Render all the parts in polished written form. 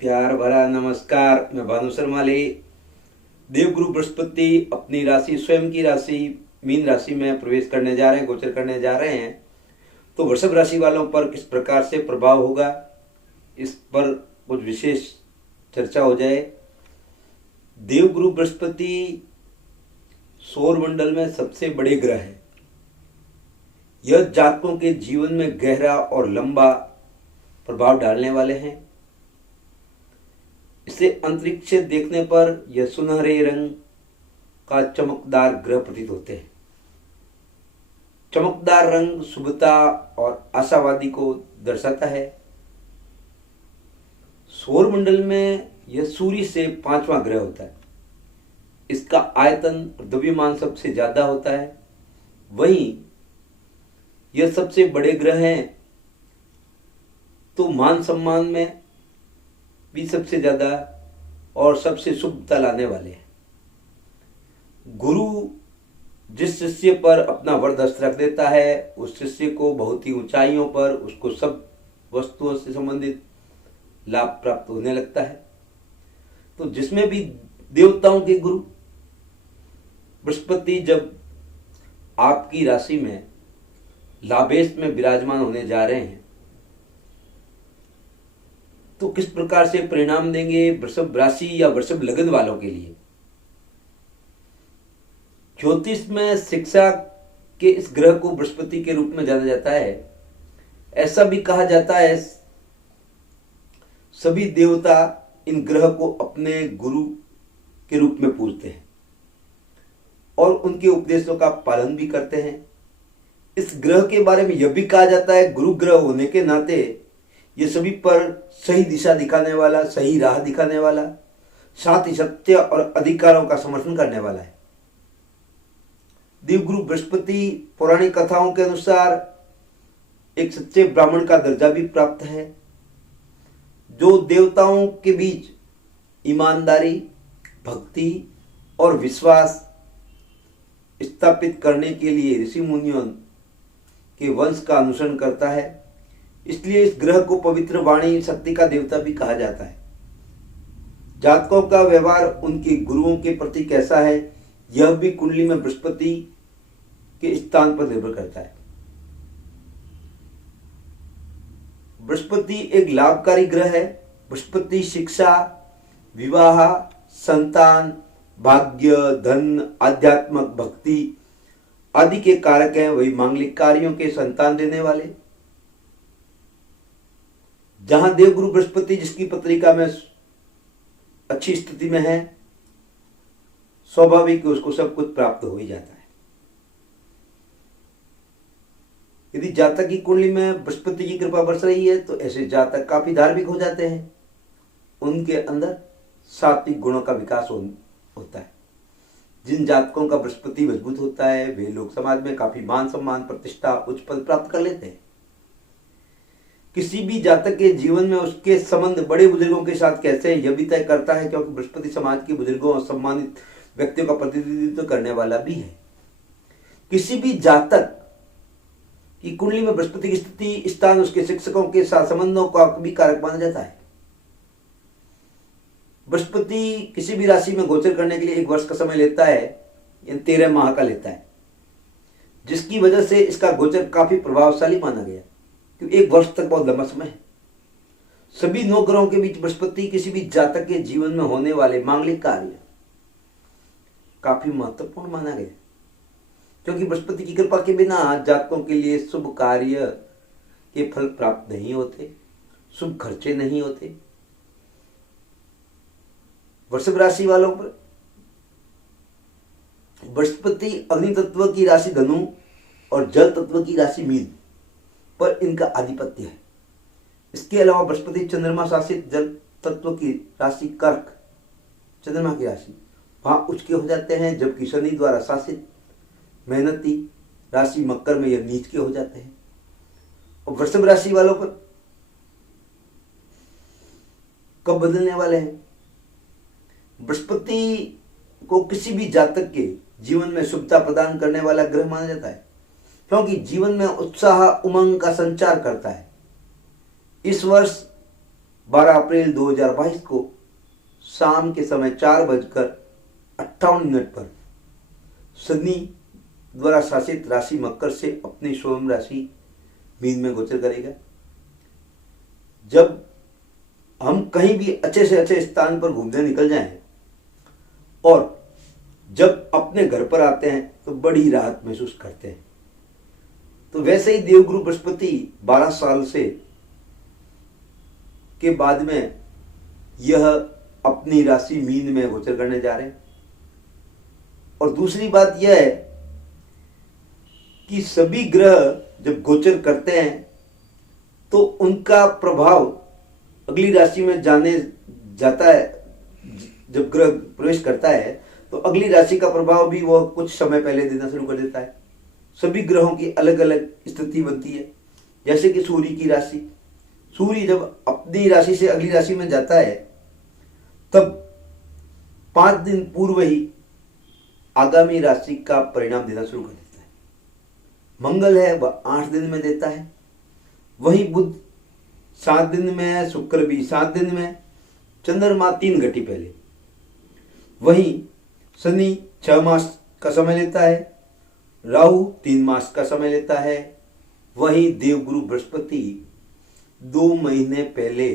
प्यार भरा नमस्कार। मैं भानु शर्माले। देवगुरु बृहस्पति अपनी राशि, स्वयं की राशि मीन राशि में प्रवेश करने जा रहे हैं, गोचर करने जा रहे हैं। तो वृषभ राशि वालों पर किस प्रकार से प्रभाव होगा, इस पर कुछ विशेष चर्चा हो जाए। देवगुरु बृहस्पति सौर मंडल में सबसे बड़े ग्रह है। यह जातकों के जीवन में गहरा और लंबा प्रभाव डालने वाले हैं। इसे अंतरिक्ष से देखने पर यह सुनहरे रंग का चमकदार ग्रह प्रतीत होते हैं। चमकदार रंग शुभता और आशावादी को दर्शाता है। सौर मंडल में यह सूर्य से 5वां ग्रह होता है। इसका आयतन और द्रव्यमान सबसे ज्यादा होता है। वहीं यह सबसे बड़े ग्रह हैं, तो मान सम्मान में भी सबसे ज्यादा और सबसे शुभता लाने वाले हैं। गुरु जिस शिष्य पर अपना वरदस्त रख देता है, उस शिष्य को बहुत ही ऊंचाइयों पर उसको सब वस्तुओं से संबंधित लाभ प्राप्त होने लगता है। तो जिसमें भी देवताओं के गुरु बृहस्पति जब आपकी राशि में लाभेश में विराजमान होने जा रहे हैं, तो किस प्रकार से परिणाम देंगे वृषभ राशि या वृषभ लग्न वालों के लिए। ज्योतिष में शिक्षा के इस ग्रह को बृहस्पति के रूप में जाना जाता है। ऐसा भी कहा जाता है सभी देवता इन ग्रह को अपने गुरु के रूप में पूजते हैं और उनके उपदेशों का पालन भी करते हैं। इस ग्रह के बारे में यह भी कहा जाता है गुरु ग्रह होने के नाते ये सभी पर सही दिशा दिखाने वाला, सही राह दिखाने वाला, साथ ही सत्य और अधिकारों का समर्थन करने वाला है। देवगुरु बृहस्पति पौराणिक कथाओं के अनुसार एक सच्चे ब्राह्मण का दर्जा भी प्राप्त है, जो देवताओं के बीच ईमानदारी, भक्ति और विश्वास स्थापित करने के लिए ऋषि मुनियों के वंश का अनुसरण करता है। इसलिए इस ग्रह को पवित्र वाणी शक्ति का देवता भी कहा जाता है। जातकों का व्यवहार उनके गुरुओं के प्रति कैसा है, यह भी कुंडली में बृहस्पति के स्थान पर निर्भर करता है। बृहस्पति एक लाभकारी ग्रह है। बृहस्पति शिक्षा, विवाह, संतान, भाग्य, धन, आध्यात्मिक भक्ति आदि के कारक हैं। वही मांगलिक कार्यों के संतान देने वाले। जहां देवगुरु बृहस्पति जिसकी पत्रिका में अच्छी स्थिति में है, स्वाभाविक उसको सब कुछ प्राप्त हो ही जाता है। यदि जातक की कुंडली में बृहस्पति की कृपा बरस रही है, तो ऐसे जातक काफी धार्मिक हो जाते हैं। उनके अंदर सात्विक गुणों का विकास होता है। जिन जातकों का बृहस्पति मजबूत होता है, वे लोग समाज में काफी मान सम्मान, प्रतिष्ठा, उच्च पद प्राप्त कर लेते हैं। किसी भी जातक के जीवन में उसके संबंध बड़े बुजुर्गों के साथ कैसे है, यह भी तय करता है, क्योंकि बृहस्पति समाज के बुजुर्गों और सम्मानित व्यक्तियों का प्रतिनिधित्व करने वाला भी है। किसी भी जातक की कुंडली में बृहस्पति की स्थिति, स्थान उसके शिक्षकों के साथ संबंधों का भी कारक माना जाता है। बृहस्पति किसी भी राशि में गोचर करने के लिए 1 वर्ष का समय लेता है, यानी 13 माह का लेता है, जिसकी वजह से इसका गोचर काफी प्रभावशाली माना गया, क्योंकि 1 वर्ष तक बहुत लंबा समय है। सभी 9 ग्रहों के बीच बृहस्पति किसी भी जातक के जीवन में होने वाले मांगलिक कार्य काफी महत्वपूर्ण माना गया, क्योंकि बृहस्पति की कृपा के बिना जातकों के लिए शुभ कार्य के फल प्राप्त नहीं होते, शुभ खर्चे नहीं होते। वृषभ राशि वालों पर बृहस्पति अग्नि तत्व की राशि धनु और जल तत्व की राशि मीन पर इनका आधिपत्य है। इसके अलावा बृहस्पति चंद्रमा शासित जल तत्व की राशि कर्क, चंद्रमा की राशि, वहां उच्च के हो जाते हैं, जबकि शनि द्वारा शासित मेहनती राशि मकर में यह नीच के हो जाते हैं। और वृषभ राशि वालों पर कब बदलने वाले हैं? बृहस्पति को किसी भी जातक के जीवन में शुभता प्रदान करने वाला ग्रह माना जाता है, क्योंकि जीवन में उत्साह, उमंग का संचार करता है। इस वर्ष 12 अप्रैल 2022 को शाम के समय 4:58 पर शनि द्वारा शासित राशि मकर से अपनी स्वयं राशि मीन में गोचर करेगा। जब हम कहीं भी अच्छे से अच्छे स्थान पर घूमने निकल जाएं और जब अपने घर पर आते हैं तो बड़ी राहत महसूस करते हैं। तो वैसे ही देवगुरु बृहस्पति 12 साल से के बाद में यह अपनी राशि मीन में गोचर करने जा रहे हैं। और दूसरी बात यह है कि सभी ग्रह जब गोचर करते हैं तो उनका प्रभाव अगली राशि में जाता है। जब ग्रह प्रवेश करता है तो अगली राशि का प्रभाव भी वह कुछ समय पहले देना शुरू कर देता है। सभी ग्रहों की अलग अलग स्थिति बनती है। जैसे कि सूर्य की राशि, सूर्य जब अपनी राशि से अगली राशि में जाता है तब 5 दिन पूर्व ही आगामी राशि का परिणाम देना शुरू कर देता है। मंगल है वह 8 दिन में देता है, वहीं बुध 7 दिन में, शुक्र भी 7 दिन में, चंद्रमा 3 घटी पहले, वहीं शनि 6 मास का समय लेता है, राहु 3 मास का समय लेता है, वहीं देवगुरु बृहस्पति 2 महीने पहले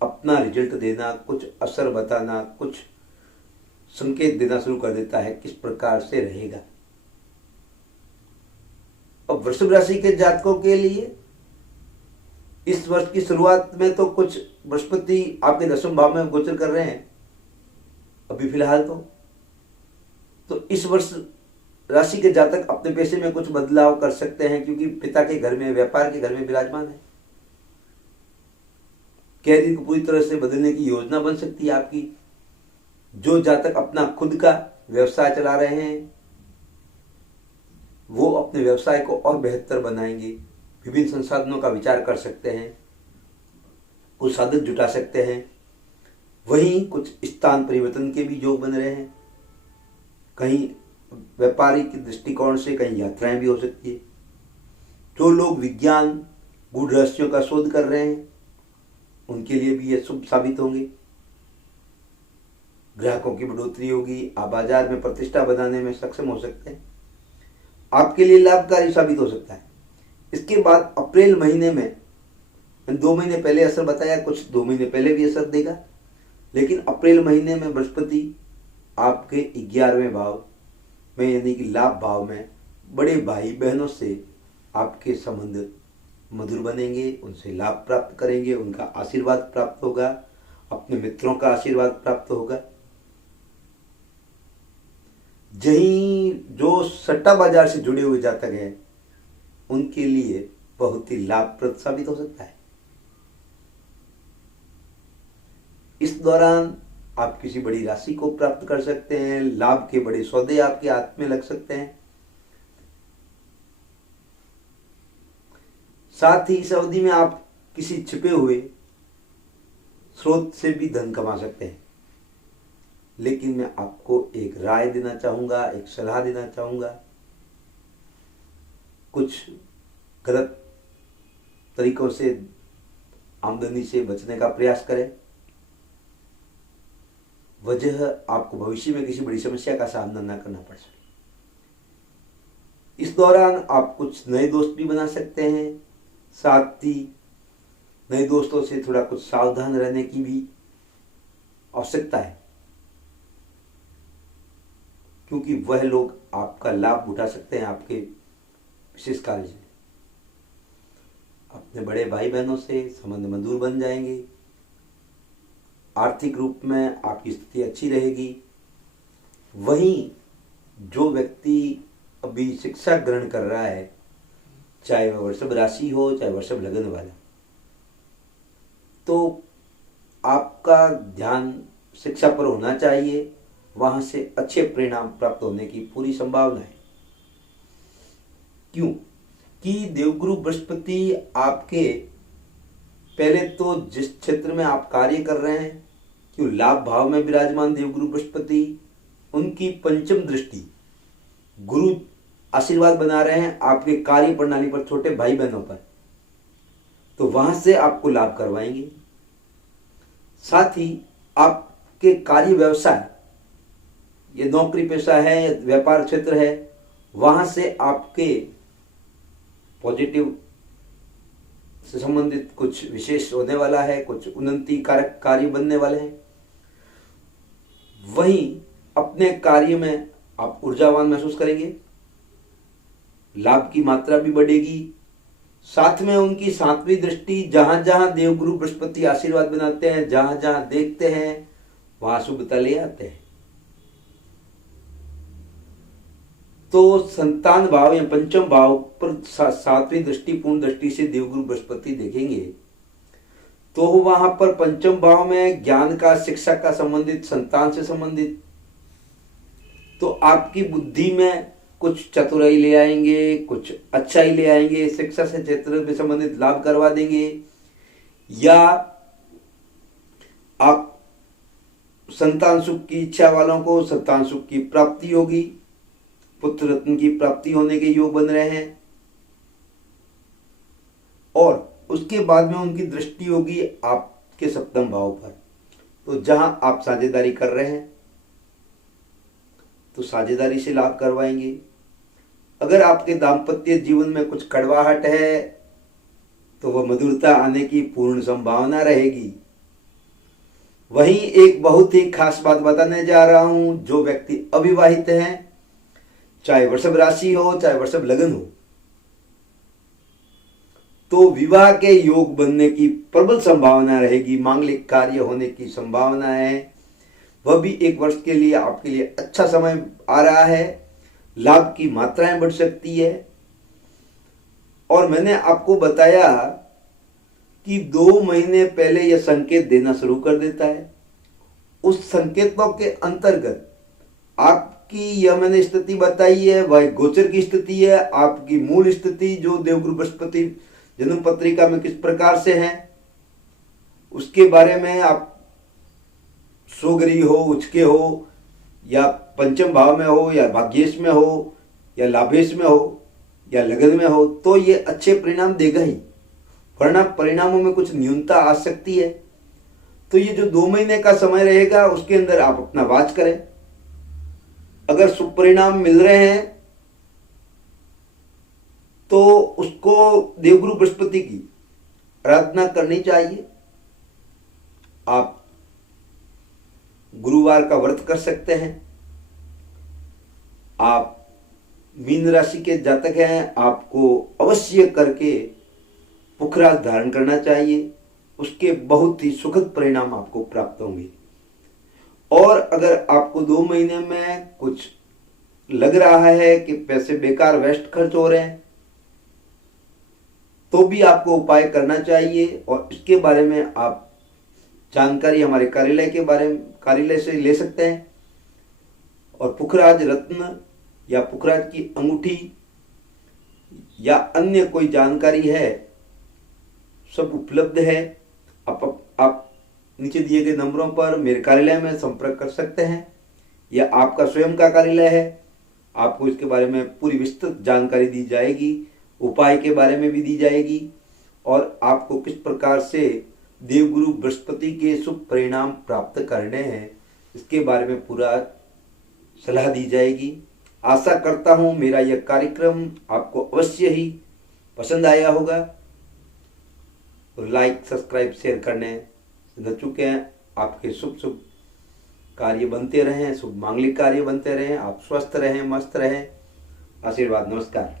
अपना रिजल्ट देना, कुछ असर बताना, कुछ संकेत देना शुरू कर देता है किस प्रकार से रहेगा। अब वृषभ राशि के जातकों के लिए इस वर्ष की शुरुआत में तो कुछ बृहस्पति आपके 10वें भाव में गोचर कर रहे हैं अभी फिलहाल तो इस वर्ष राशि के जातक अपने पैसे में कुछ बदलाव कर सकते हैं, क्योंकि पिता के घर में, व्यापार के घर में विराजमान है। कैरियर को पूरी तरह से बदलने की योजना बन सकती है आपकी। जो जातक अपना खुद का व्यवसाय चला रहे हैं वो अपने व्यवसाय को और बेहतर बनाएंगे। विभिन्न संसाधनों का विचार कर सकते हैं, कुछ साधन जुटा सकते हैं। वहीं कुछ स्थान परिवर्तन के भी योग बन रहे हैं। कहीं व्यापारिक दृष्टिकोण से कहीं यात्राएं भी हो सकती है। जो लोग विज्ञान, गूढ़ रहस्यों का शोध कर रहे हैं उनके लिए भी यह शुभ साबित होंगे। ग्राहकों की बढ़ोतरी होगी, आप बाजार में प्रतिष्ठा बनाने में सक्षम हो सकते हैं, आपके लिए लाभकारी साबित हो सकता है। इसके बाद अप्रैल महीने में 2 महीने पहले असर बताया, कुछ 2 महीने पहले भी असर देगा, लेकिन अप्रैल महीने में बृहस्पति आपके 11वें भाव में यानी कि लाभ भाव में बड़े भाई बहनों से आपके संबंध मधुर बनेंगे, उनसे लाभ प्राप्त करेंगे, उनका आशीर्वाद प्राप्त होगा, अपने मित्रों का आशीर्वाद प्राप्त होगा। यही जो सट्टा बाजार से जुड़े हुए जातक हैं उनके लिए बहुत ही लाभप्रद साबित हो सकता है। इस दौरान आप किसी बड़ी राशि को प्राप्त कर सकते हैं, लाभ के बड़े सौदे आपके हाथ में लग सकते हैं। साथ ही इस अवधि में आप किसी छिपे हुए स्रोत से भी धन कमा सकते हैं। लेकिन मैं आपको एक राय देना चाहूंगा, एक सलाह देना चाहूंगा, कुछ गलत तरीकों से आमदनी से बचने का प्रयास करें। वजह आपको भविष्य में किसी बड़ी समस्या का सामना न करना पड़ सके। इस दौरान आप कुछ नए दोस्त भी बना सकते हैं। साथ ही नए दोस्तों से थोड़ा कुछ सावधान रहने की भी आवश्यकता है, क्योंकि वह लोग आपका लाभ उठा सकते हैं आपके विशेष कार्य से। अपने बड़े भाई बहनों से संबंध मधुर बन जाएंगे। आर्थिक रूप में आपकी स्थिति अच्छी रहेगी। वहीं जो व्यक्ति अभी शिक्षा ग्रहण कर रहा है, चाहे वह वृषभ राशि हो चाहे वृषभ लगन वाला, तो आपका ध्यान शिक्षा पर होना चाहिए। वहां से अच्छे परिणाम प्राप्त होने की पूरी संभावना है। क्यों कि देवगुरु बृहस्पति आपके पहले तो जिस क्षेत्र में आप कार्य कर रहे हैं, क्यों लाभ भाव में विराजमान देवगुरु बृहस्पति, उनकी पंचम दृष्टि गुरु आशीर्वाद बना रहे हैं आपके कार्य प्रणाली पर, छोटे भाई बहनों पर, तो वहां से आपको लाभ करवाएंगे। साथ ही आपके कार्य व्यवसाय, ये नौकरी पेशा है, व्यापार क्षेत्र है, वहां से आपके पॉजिटिव से संबंधित कुछ विशेष होने वाला है, कुछ उन्नति कारक कार्य बनने वाले हैं। वहीं अपने कार्य में आप ऊर्जावान महसूस करेंगे, लाभ की मात्रा भी बढ़ेगी। साथ में उनकी सातवीं दृष्टि, जहां जहां देवगुरु बृहस्पति आशीर्वाद बनाते हैं, जहां जहां देखते हैं वहां शुभता ले आते हैं। तो संतान भाव या पंचम भाव पर सातवीं दृष्टि, पूर्ण दृष्टि से देवगुरु बृहस्पति देखेंगे तो वहां पर पंचम भाव में ज्ञान का, शिक्षा का संबंधित, संतान से संबंधित, तो आपकी बुद्धि में कुछ चतुराई ले आएंगे, कुछ अच्छाई ले आएंगे, शिक्षा से क्षेत्र में संबंधित लाभ करवा देंगे, या आप संतान सुख की इच्छा वालों को संतान सुख की प्राप्ति होगी, पुत्र रत्न की प्राप्ति होने के योग बन रहे हैं। और उसके बाद में उनकी दृष्टि होगी आपके सप्तम भाव पर। तो जहां आप साझेदारी कर रहे हैं तो साझेदारी से लाभ करवाएंगे। अगर आपके दाम्पत्य जीवन में कुछ कड़वाहट है तो वह मधुरता आने की पूर्ण संभावना रहेगी। वहीं एक बहुत ही खास बात बताने जा रहा हूं, जो व्यक्ति अविवाहित हैं, चाहे वृषभ राशि हो चाहे वृषभ लग्न हो, तो विवाह के योग बनने की प्रबल संभावना रहेगी, मांगलिक कार्य होने की संभावना है। वह भी एक वर्ष के लिए आपके लिए अच्छा समय आ रहा है, लाभ की मात्राएं बढ़ सकती है। और मैंने आपको बताया कि 2 महीने पहले यह संकेत देना शुरू कर देता है। उस संकेतों के अंतर्गत आपकी यह मैंने स्थिति बताई है, वह गोचर की स्थिति है। आपकी मूल स्थिति जो देवगुरु बृहस्पति जन्म पत्रिका में किस प्रकार से है, उसके बारे में आप सोगरी हो, उचके हो, या पंचम भाव में हो, या भाग्येश में हो, या लाभेश में हो, या लगन में हो, तो ये अच्छे परिणाम देगा ही, वरना परिणामों में कुछ न्यूनता आ सकती है। तो ये जो 2 महीने का समय रहेगा उसके अंदर आप अपना वाच करें। अगर शुभ परिणाम मिल रहे हैं तो उसको देवगुरु बृहस्पति की आराधना करनी चाहिए। आप गुरुवार का व्रत कर सकते हैं। आप मीन राशि के जातक हैं, आपको अवश्य करके पुखराज धारण करना चाहिए, उसके बहुत ही सुखद परिणाम आपको प्राप्त होंगे। और अगर आपको 2 महीने में कुछ लग रहा है कि पैसे बेकार वेस्ट खर्च हो रहे हैं, तो भी आपको उपाय करना चाहिए। और इसके बारे में आप जानकारी हमारे कार्यालय से ले सकते हैं। और पुखराज रत्न या पुखराज की अंगूठी या अन्य कोई जानकारी है, सब उपलब्ध है। आप नीचे दिए गए नंबरों पर मेरे कार्यालय में संपर्क कर सकते हैं, या आपका स्वयं का कार्यालय है, आपको इसके बारे में पूरी विस्तृत जानकारी दी जाएगी, उपाय के बारे में भी दी जाएगी, और आपको किस प्रकार से देवगुरु बृहस्पति के शुभ परिणाम प्राप्त करने हैं इसके बारे में पूरा सलाह दी जाएगी। आशा करता हूं मेरा यह कार्यक्रम आपको अवश्य ही पसंद आया होगा। तो लाइक, सब्सक्राइब, शेयर करने न चुके हैं। आपके शुभ शुभ कार्य बनते रहें, शुभ मांगलिक कार्य बनते रहें। आप स्वस्थ रहें, मस्त रहें। आशीर्वाद। नमस्कार।